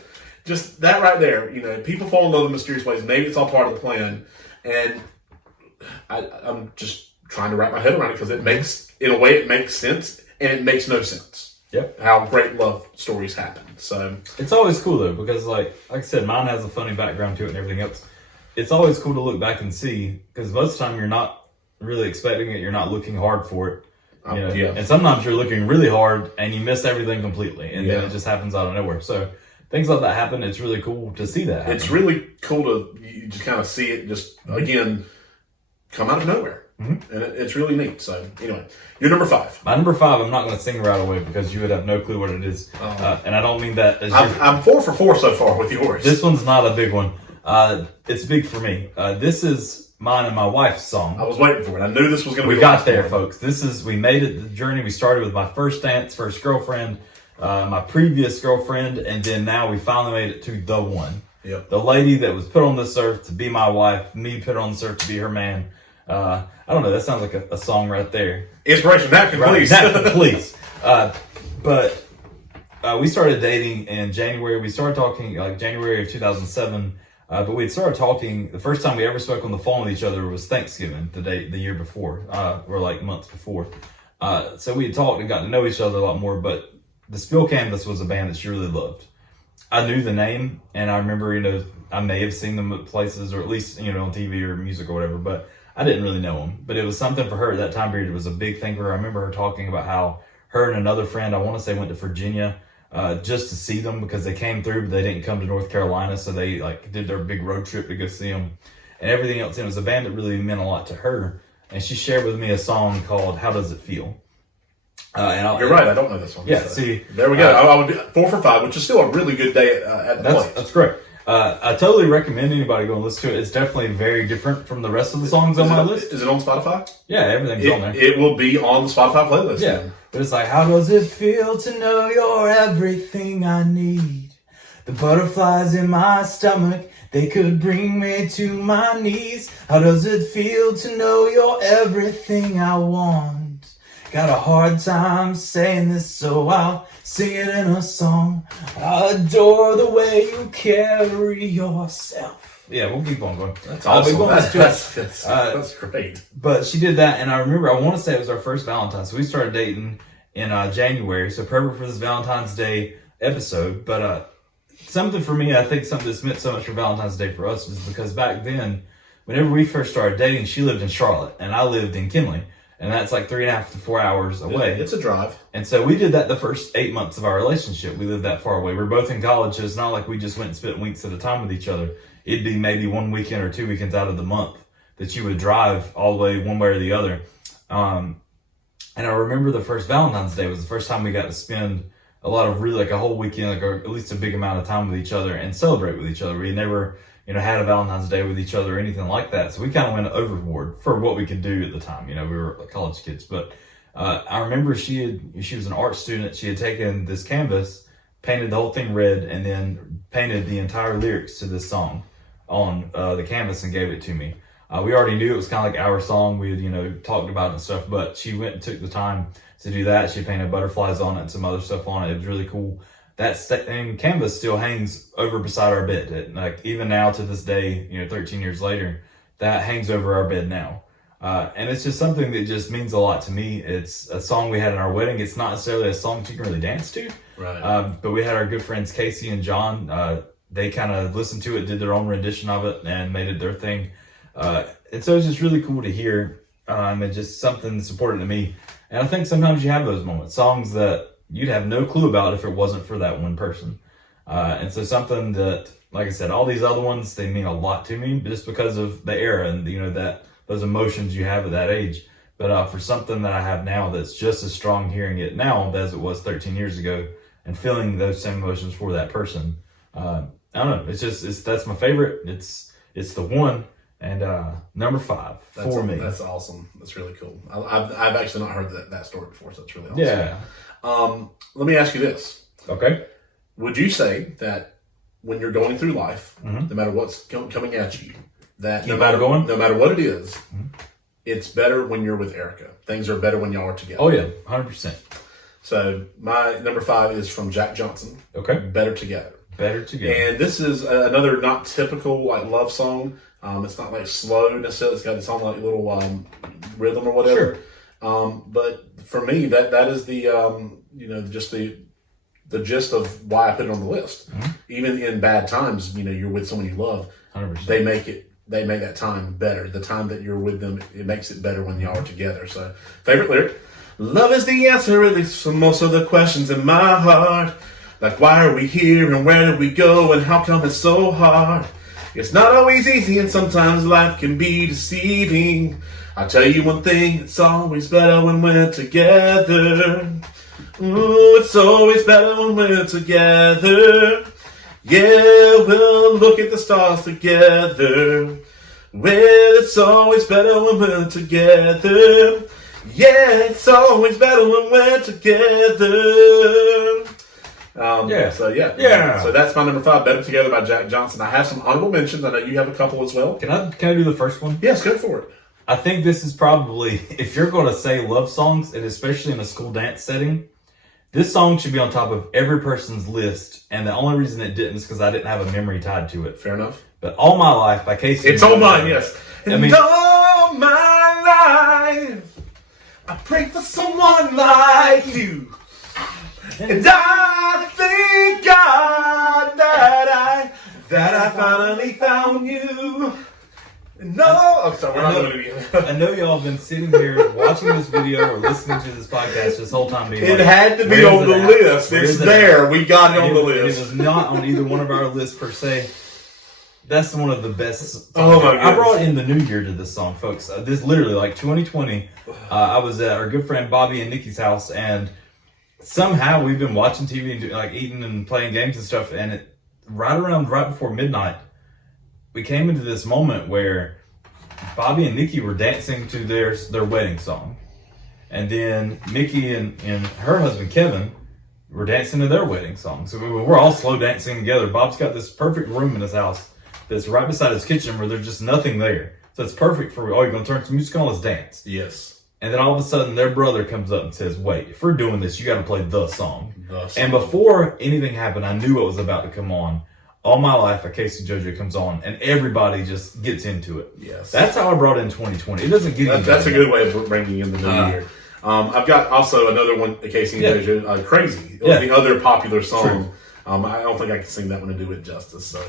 just that right there, people fall in love in mysterious ways. Maybe it's all part of the plan. And I'm just trying to wrap my head around it because it makes sense and it makes no sense. Yep. How great love stories happen. So it's always cool though, because like I said, mine has a funny background to it and everything else. It's always cool to look back and see, because most of the time you're not really expecting it. You're not looking hard for it. Yeah. And sometimes you're looking really hard and you miss everything completely. And then it just happens out of nowhere. So things like that happen. It's really cool to see that happen. It's really cool to you just kind of see it just, again, come out of nowhere. And it's really neat. So, anyway, your number 5. My number 5, I'm not going to sing right away because you would have no clue what it is. And I don't mean that as I'm 4 for 4 so far with yours. This one's not a big one. It's big for me. This is mine and my wife's song. I was waiting for it. I knew this was going to be We got there, folks. We made it the journey. We started with my first dance, first girlfriend, my previous girlfriend, and then now we finally made it to the one. Yep. The lady that was put on this earth to be my wife, me put on this earth to be her man. I don't know, that sounds like a song right there. Inspiration, napkin, please. Napkin, please. But we started dating in January. We started talking like January of 2007. But we had started talking, the first time we ever spoke on the phone with each other was Thanksgiving, the year before, or like months before. So we had talked and got to know each other a lot more, but the Spill Canvas was a band that she really loved. I knew the name, and I remember, I may have seen them at places, or at least, on TV or music or whatever, but I didn't really know them. But it was something for her at that time period. It was a big thing for her. I remember her talking about how her and another friend, I want to say, went to Virginia just to see them because they came through, but they didn't come to North Carolina, so they did their big road trip to go see them and everything else. And it was a band that really meant a lot to her. And she shared with me a song called "How Does It Feel?" You're right, I don't know this one. Yeah, so. see. There we go. I would be 4 for 5, which is still a really good day at the place. That's great. I totally recommend anybody go and listen to it. It's definitely very different from the rest of the songs on my list. Is it on Spotify? Yeah, everything's on there. It will be on the Spotify playlist. Yeah. Then. But it's like, how does it feel to know you're everything I need? The butterflies in my stomach, they could bring me to my knees. How does it feel to know you're everything I want? Got a hard time saying this, so I'll sing it in a song. I adore the way you carry yourself. Yeah, we'll keep on going. That's awesome. That's great. But she did that, and I remember, I want to say it was our first Valentine. So we started dating in January, so perfect for this Valentine's Day episode. But something for me, I think something that's meant so much for Valentine's Day for us is because back then, whenever we first started dating, she lived in Charlotte, and I lived in Kinley. And that's like 3.5 to 4 hours away. It's a drive. And so we did that the first 8 months of our relationship. We lived that far away. We're both in college, so it's not like we just went and spent weeks at a time with each other. It'd be maybe 1 weekend or 2 weekends out of the month that you would drive all the way one way or the other. And I remember the first Valentine's Day was the first time we got to spend a lot of really like a whole weekend, like at least a big amount of time with each other and celebrate with each other. We never, had a Valentine's Day with each other or anything like that. So we kind of went overboard for what we could do at the time. We were college kids. But I remember she was an art student. She had taken this canvas, painted the whole thing red, and then painted the entire lyrics to this song on the canvas and gave it to me. We already knew it was kind of like our song. We had, talked about it and stuff, but she went and took the time to do that. She painted butterflies on it and some other stuff on it. It was really cool. That same canvas still hangs over beside our bed. Even now to this day, 13 years later, that hangs over our bed now. And it's just something that just means a lot to me. It's a song we had in our wedding. It's not necessarily a song you can really dance to. Right. But we had our good friends, Casey and John. They kind of listened to it, did their own rendition of it, and made it their thing. And so it's just really cool to hear. And just something that's important to me. And I think sometimes you have those moments, songs that you'd have no clue about if it wasn't for that one person. And so something that, like I said, all these other ones, they mean a lot to me just because of the era and, that those emotions you have at that age. But for something that I have now that's just as strong hearing it now as it was 13 years ago and feeling those same emotions for that person. I don't know. That's my favorite. It's the one. And number 5 for me. That's awesome. That's really cool. I've actually not heard that story before, so it's really awesome. Yeah. Let me ask you this. Okay. Would you say that when you're going through life, mm-hmm. no matter what's coming at you, that no matter what it is, mm-hmm. it's better when you're with Erica. Things are better when y'all are together. Oh yeah, 100%. So my number 5 is from Jack Johnson. Okay. Better Together. Better Together. And this is another not typical love song. It's not slow necessarily. It's got its own little rhythm or whatever. Sure. But for me, that is the just the gist of why I put it on the list. Mm-hmm. Even in bad times, you're with someone you love. 100%. They make that time better. The time that you're with them, it makes it better when y'all are together. So, favorite lyric: "Love is the answer, at least for most of the questions in my heart. Like, why are we here and where did we go and how come it's so hard? It's not always easy and sometimes life can be deceiving. I'll tell you one thing, it's always better when we're together. Ooh, it's always better when we're together. Yeah, we'll look at the stars together. Well, it's always better when we're together. Yeah, it's always better when we're together." Yeah. So yeah. Yeah. So that's my number 5, Better Together by Jack Johnson. I have some honorable mentions. I know you have a couple as well. Can I do the first one? Yes, go for it. I think this is probably, if you're going to say love songs, and especially in a school dance setting, this song should be on top of every person's list. And the only reason it didn't is because I didn't have a memory tied to it. Fair enough. But All My Life by Casey. It's all mine, yes. I mean, all my life, I pray for someone like you. And I thank God that I finally found you. No, I'm sorry, we're not doing it again. I know y'all have been sitting here watching this video or listening to this podcast this whole time. Being it had to be on the list. It's there. We got it on the list. It was not on either one of our lists per se. That's one of the best. Oh my goodness. I brought in the new year to this song, folks. This literally 2020. I was at our good friend Bobby and Nikki's house, and somehow we've been watching TV and eating and playing games and stuff, and right before midnight, we came into this moment where Bobby and Nikki were dancing to their wedding song. And then Nikki and her husband, Kevin, were dancing to their wedding song. So we're all slow dancing together. Bob's got this perfect room in his house that's right beside his kitchen where there's just nothing there. So it's perfect for, you're going to turn some music on, let's dance. Yes. And then all of a sudden, their brother comes up and says, wait, if we're doing this, you got to play the song. And before anything happened, I knew what was about to come on. All My Life by Casey JoJo comes on, and everybody just gets into it. Yes. That's how I brought in 2020. It doesn't get any That's a good way of bringing in the new year. I've got also another one, Casey and JoJo, Crazy. It was the other popular song. I don't think I can sing that one and do it justice. So,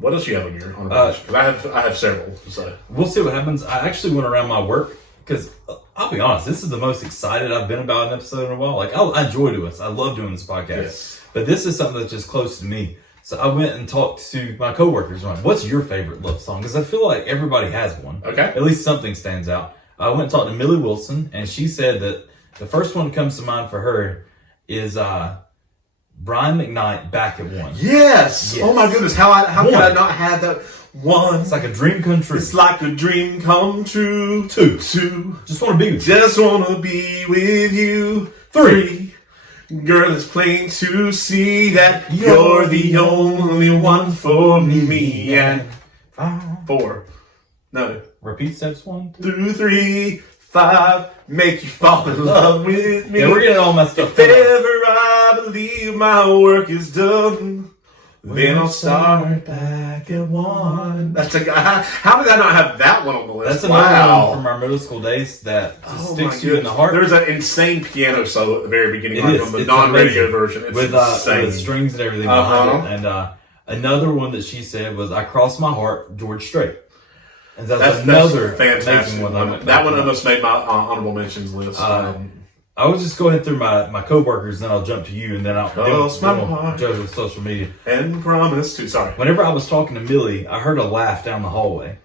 what else do you have on your honorable mention? Because I have several. So we'll see what happens. I actually went around my work because I'll be honest, this is the most excited I've been about an episode in a while. Like I enjoy doing this. I love doing this podcast, but this is something that's just close to me. So I went and talked to my coworkers. I'm like, what's your favorite love song? Because I feel like everybody has one. Okay. At least something stands out. I went and talked to Millie Wilson, and she said that the first one that comes to mind for her is Brian McKnight, Back at One. Yes. Oh my goodness. How could I not have that one? It's like a dream come true. It's like a dream come true. Two. Just want to be with you. Just want to be with you. 3. Girl, it's plain to see that you're the only one for me. And 4. No. Repeat steps 1, 2, 3, 5. Make you fall in love with me. Yeah, we're getting all messed up. If ever I believe my work is done, then I'll start back at 1. That's a guy. How did I not have that one on the list? That's another one from our middle school days that just sticks you in the heart. There's an insane piano solo at the very beginning, from the non-radio version. It's with strings and everything behind it. And another one that she said was "I Cross My Heart," George Strait. And that's another fantastic one. That one almost made my honorable mentions list. I was just going through my coworkers, then I'll jump to you, and then I'll judge with social media. And promise to. Sorry. Whenever I was talking to Millie, I heard a laugh down the hallway,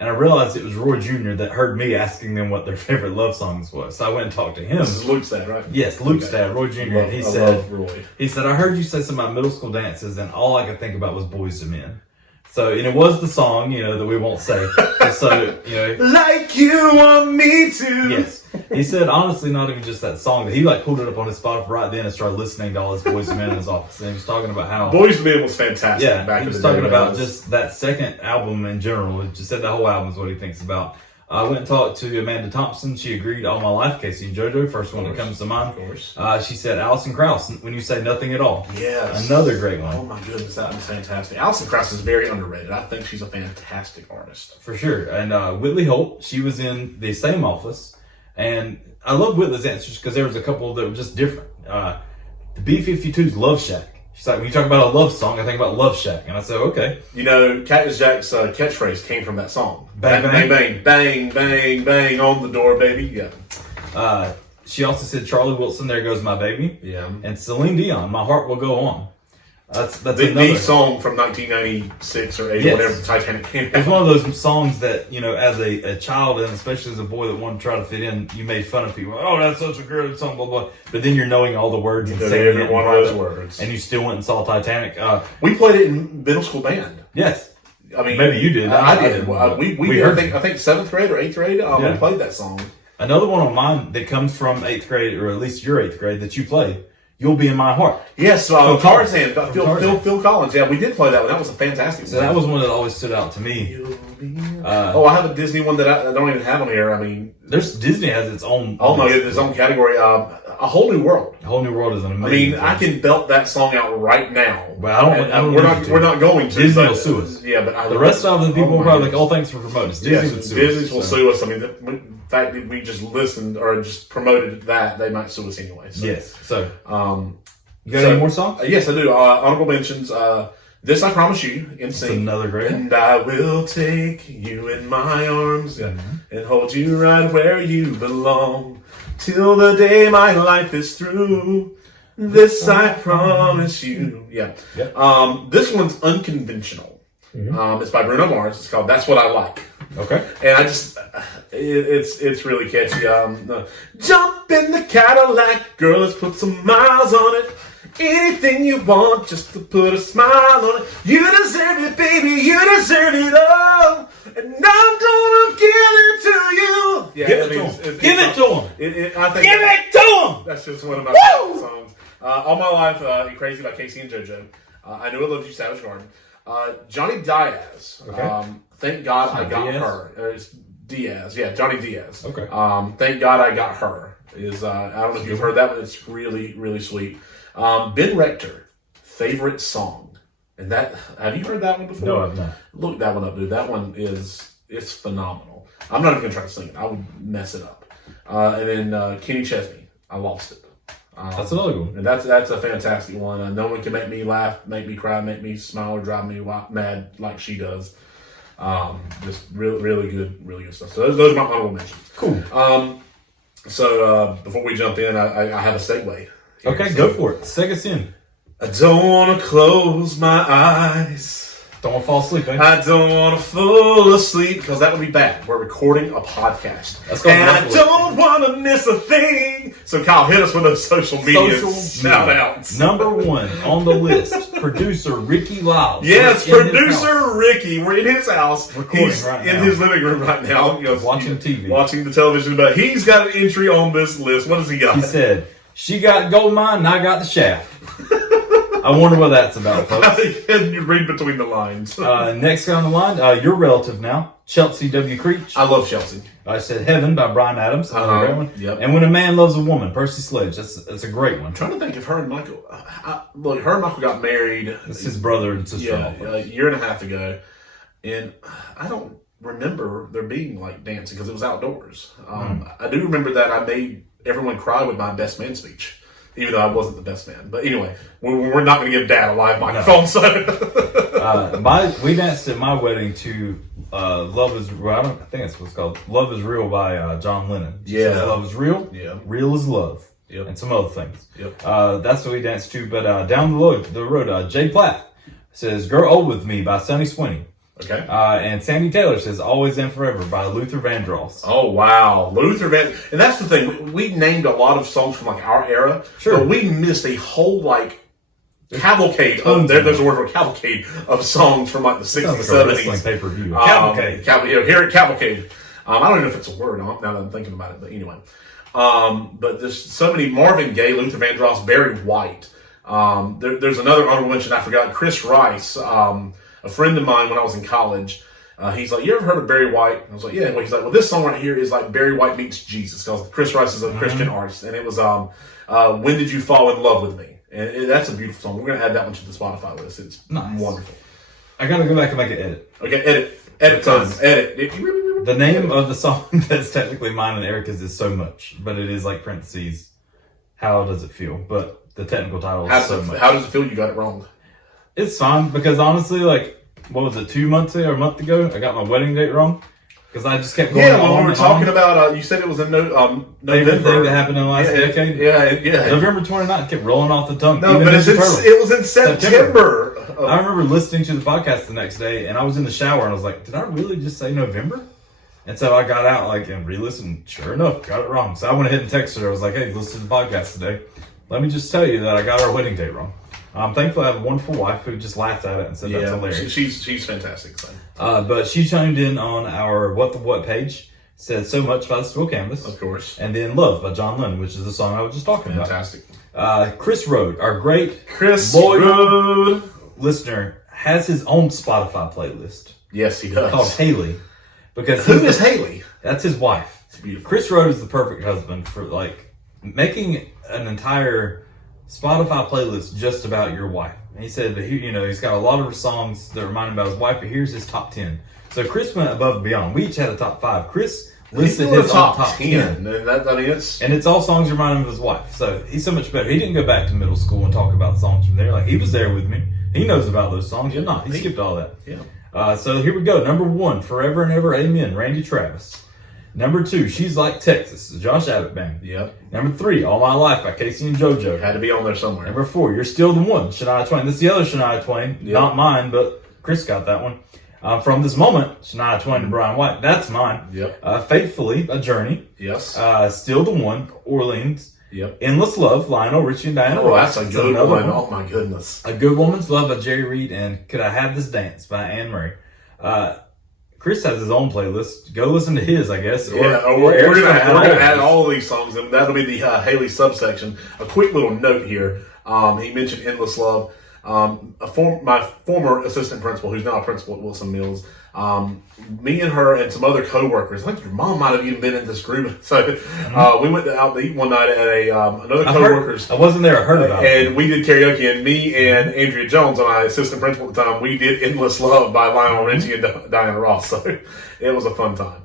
and I realized it was Roy Jr. that heard me asking them what their favorite love songs was. So I went and talked to him. This is Luke's dad, right? Yes, Luke's dad, Roy Jr. And he said, "I heard you say something about middle school dances, and all I could think about was Boys to Men." So, and it was the song, that we won't say. So, like you want me to. Yes. He said, honestly, not even just that song. He pulled it up on his Spotify right then and started listening to all his Boys and Men in his office. And he was talking about how Boys and Men was fantastic. Yeah, back he was in the talking day, about just that second album in general. It just said the whole album is what he thinks about. I went and talked to Amanda Thompson. She agreed. All My Life, Casey and JoJo, first one that comes to mind. Of course. She said Alison Krauss, When You Say Nothing at All. Yes. Another great one. Oh my goodness, that was fantastic. Alison Krauss is very underrated. I think she's a fantastic artist. For sure. And Whitley Holt, she was in the same office. And I love Whitley's answers because there was a couple that were just different. The B-52's Love Shack. She's like, when you talk about a love song, I think about Love Shack. And I said, okay. Cactus Jack's catchphrase came from that song. Bang, bang, bang, bang, bang, bang on the door, baby. Yeah. She also said Charlie Wilson, There Goes My Baby. Yeah. And Celine Dion, My Heart Will Go On. That's the song from 1996 or 80, whatever the Titanic came out. It's one of those songs that, as a child and especially as a boy that wanted to try to fit in, you made fun of people. Oh, that's such a good song, blah, blah. But then you're knowing all the words and saying every one of those words. And you still went and saw Titanic. We played it in middle school band. Yes. I mean, maybe you did. I did. We I think 7th grade or 8th grade, we played that song. Another one of mine that comes from 8th grade, or at least your 8th grade, that you played. You'll Be in My Heart. Yes, Tarzan. Phil Collins. Yeah, we did play that one. That was a fantastic one. So that was one that always stood out to me. I have a Disney one that I don't even have on here. I mean, Disney has its own. Oh no, its own category. A Whole New World. A Whole New World is an amazing. I can belt that song out right now. Well, we're not going to. Disney will sue us. Yeah, but the rest of the people will probably like, "Oh, thanks for promoting us." Disney will sue us. I mean, the fact that we just listened or just promoted that, they might sue us anyway. So. Yes. So, you got any more songs? Yes, I do. Honorable mentions. This I Promise You, It's another great one. And I will take you in my arms and hold you right where you belong till the day my life is through. This I promise you. Yeah. Yep. This one's unconventional. It's by Bruno Mars. It's called That's What I Like. Okay. And I just, it's really catchy. Jump in the Cadillac, girl, let's put some miles on it. Anything you want just to put a smile on it. You deserve it, baby. You deserve it all. And I'm gonna give it to you. Yeah, Give it to him. Give it to him. Give it to him. That's just one of my favorite songs. All My Life, Crazy by Casey and JoJo. I Knew I Loved You, Savage Garden. Johnny Diaz. Okay. Thank God I Got Diaz? Her. It's Diaz. Yeah, Johnny Diaz. Okay. Thank God I Got Her. Is I don't know if you've heard that one. It's really, really sweet. Ben Rector, favorite song. And that, have you heard that one before? No, I've not. Look that one up, dude. That one it's phenomenal. I'm not even gonna try to sing it. I would mess it up. And then Kenny Chesney, I Lost It. That's another one. And that's a fantastic one. No one can make me laugh, make me cry, make me smile, or drive me mad like she does. Just really, really good stuff. So those are my honorable mentions. Cool. So before we jump in, I have a segue. Okay, go for it. Seg us in. I don't want to close my eyes. Don't want to fall asleep, eh? I don't want to fall asleep because that would be bad. We're recording a podcast. And I don't want to miss a thing. So Kyle, hit us with those social media shout outs. Number one on the list, producer Rickie Liles. Yes, producer Rickie. We're in his house. Recording He's right in now. his living room right now. Watching TV. Watching the television. But he's got an entry on this list. What does he got? He said, she got gold mine and I got the shaft. I wonder what that's about, folks. And you read between the lines. Next guy on the line, your relative now, Chelsea W. Creech. I love Chelsea. I said Heaven by Bryan Adams. Another great one. Yep. And When a Man Loves a Woman, Percy Sledge. That's a great one. I'm trying to think if her and Michael, look, her and Michael got married. It's his brother and sister-in-law. Yeah, a year and a half ago. And I don't remember there being like dancing because it was outdoors. I do remember that I made everyone cry with my best man speech, even though I wasn't the best man. But anyway, we're not going to give Dad a live microphone. So We danced at my wedding to Love Is Real. I think that's what it's called. Love Is Real by John Lennon. Yeah. Says Love Is Real. Yeah. Real is Love. Yep. And some other things. Yep. That's what we danced to. But down the road, Jay Platt says Grow Old With Me by Sonny Sweeney. Okay. And Sandy Taylor says Always and Forever by Luther Vandross. Oh, wow. And that's the thing. We named a lot of songs from like our era. Sure. But we missed a whole like cavalcade. There's a word for cavalcade of songs from like the 60s, 70s. Pay-per-view. Cavalcade. Here at Cavalcade. I don't even know if it's a word now that I'm thinking about it. But anyway. But there's so many. Marvin Gaye, Luther Vandross, Barry White. There's another honorable mention I forgot. Chris Rice. A friend of mine when I was in college, he's like, you ever heard of Barry White? I was like, yeah. Well, he's like, well, this song right here is like Barry White meets Jesus because Chris Rice is a Christian artist. And it was When Did You Fall in Love With Me? And that's a beautiful song. We're going to add that one to the Spotify list. It's wonderful. I got to go back and make an edit. Okay, edit time. Edit. The name of the song that's technically mine and Erica's is So Much, but it is like parentheses, How Does It Feel? But the technical title is So Much. How does it feel you got it wrong? It's fine because honestly, like, what was it, 2 months ago or a month ago? I got my wedding date wrong because I just kept going on. Yeah, when we were talking about, you said it was in November. Thing that happened in the last decade. Yeah. November 29th kept rolling off the tongue. No, but it was in September. I remember listening to the podcast the next day, and I was in the shower, and I was like, "Did I really just say November?" And so I got out and re-listened. Sure enough, got it wrong. So I went ahead and texted her. I was like, "Hey, listen to the podcast today. Let me just tell you that I got our wedding date wrong." I'm thankful I have a wonderful wife who just laughed at it and said that's hilarious. She's fantastic. So. But she chimed in on our What the What page, said So Much by the Steel Canvas. Of course. And then Love by John Lennon, which is the song I was just talking Fantastic. about. Chris Rode, our great Chris loyal Rode listener, has his own Spotify playlist. Yes, he does. Called Haley. Because Who is Haley? That's his wife. It's beautiful. Chris Rode is the perfect husband for like making an entire Spotify playlist just about your wife. And he said that he's got a lot of songs that remind him about his wife, but here's his top 10. So Chris went above and beyond. We each had a top 5. Chris listed his top 10. And it's all songs reminding him of his wife. So he's so much better. He didn't go back to middle school and talk about songs from there. Like, he was there with me. He knows about those songs. You're not. He skipped all that. Yeah. So here we go. Number 1, Forever and Ever, Amen, Randy Travis. Number 2, She's Like Texas, the Josh Abbott Band. Yep. Number 3, All My Life by Casey and JoJo. Had to be on there somewhere. Number 4, You're Still the One, Shania Twain. This is the other Shania Twain, not mine, but Chris got that one. From This Moment, Shania Twain and Brian White. That's mine. Yep. Faithfully, A Journey. Yes. Still the One, Orleans. Yep. Endless Love, Lionel, Richie, and Diana Oh, Ross. that's a good another one. Oh, my goodness. A Good Woman's Love by Jerry Reed, and Could I Have This Dance by Anne Murray. Chris has his own playlist. Go listen to his, I guess. We're going to add all of these songs, and that'll be the Haley subsection. A quick little note here. He mentioned Endless Love. My former assistant principal, who's now a principal at Wilson Mills, me and her and some other co-workers, I think your mom might have even been in this group. So we went out to eat one night at another co-worker's. I wasn't there. I heard about it. And we did karaoke, and me and Andrea Jones, my assistant principal at the time, we did Endless Love by Lionel Richie and Diana Ross. So it was a fun time.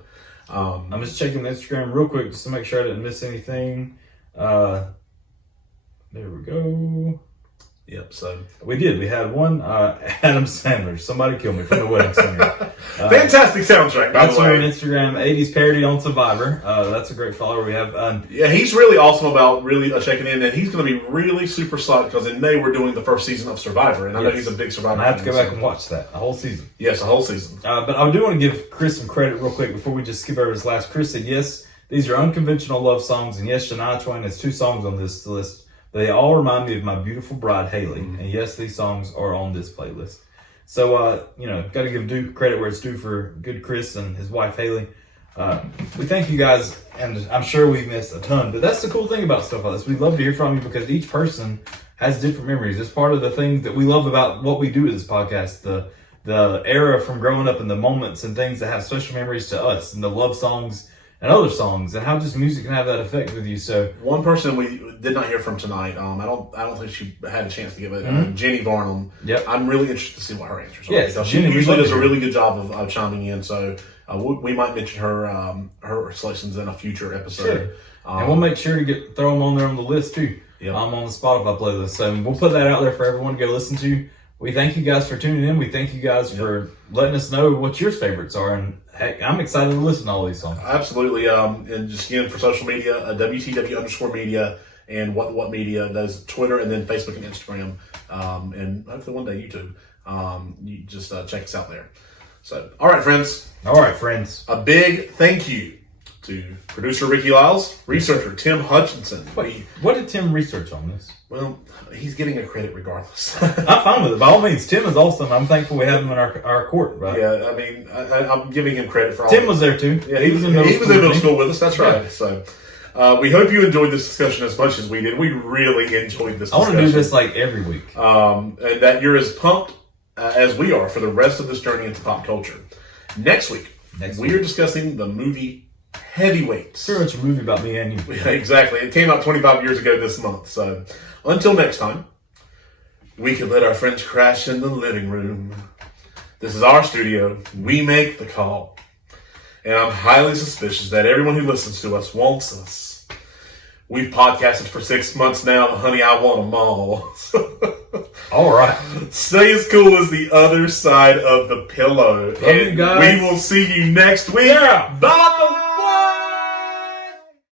I'm just checking Instagram real quick just to make sure I didn't miss anything. There we go. Yep, so we did. We had one Adam Sandler, Somebody Kill Me, from The Wedding Singer. Fantastic soundtrack, by that's the way. on Instagram, 80s parody on Survivor. That's a great follower. We have he's really awesome about really checking in, and he's going to be really super psyched because in May we're doing the first season of Survivor, and I know he's a big Survivor fan. I have to go back and watch that, the whole season. Yes, the whole season. But I do want to give Chris some credit real quick before we just skip over this last. Chris said, yes, these are unconventional love songs, and yes, Shania Twain has 2 songs on this list. They all remind me of my beautiful bride, Haley. And yes, these songs are on this playlist. So, got to give due credit where it's due for good Chris and his wife, Haley. We thank you guys, and I'm sure we've missed a ton. But that's the cool thing about stuff like this. We love to hear from you because each person has different memories. It's part of the thing that we love about what we do with this podcast. The era from growing up and the moments and things that have special memories to us, and the love songs and other songs, and how just music can have that effect with you. So one person we did not hear from tonight, I don't think she had a chance to give it. Jenny Varnum. Yep. I'm really interested to see what her answers are. Yes, because she Jenny, usually does a really good job of chiming in. So we might mention her selections in a future episode. Sure. And we'll make sure to throw them on there on the list too. Yep. On the Spotify playlist. So we'll put that out there for everyone to go listen to. We thank you guys for tuning in. We thank you guys for letting us know what your favorites are. And heck, I'm excited to listen to all these songs. Absolutely. And just again, for social media, WTW_media and what media, that's Twitter and then Facebook and Instagram. And hopefully one day YouTube. You just check us out there. So, all right, friends. A big thank you to producer Rickie Liles, researcher Tim Hutchinson. Wait, what did Tim research on this? Well, he's getting a credit regardless. I'm fine with it. By all means, Tim is awesome. I'm thankful we have him in our court, right? Yeah, I mean, I'm giving him credit for all Tim was there too. Yeah, he was in middle school with us. That's right. So, we hope you enjoyed this discussion as much as we did. We really enjoyed this discussion. I want to do this like every week. And that you're as pumped as we are for the rest of this journey into pop culture. Next week, we are discussing the movie Heavyweights. Pretty much a movie about me and you. Yeah, exactly. It came out 25 years ago this month. So until next time, we can let our friends crash in the living room. This is our studio. We make the call. And I'm highly suspicious that everyone who listens to us wants us. We've podcasted for 6 months now. Honey, I want them all. All right. Stay as cool as the other side of the pillow. Love you guys. We will see you next week. Yeah. Bye.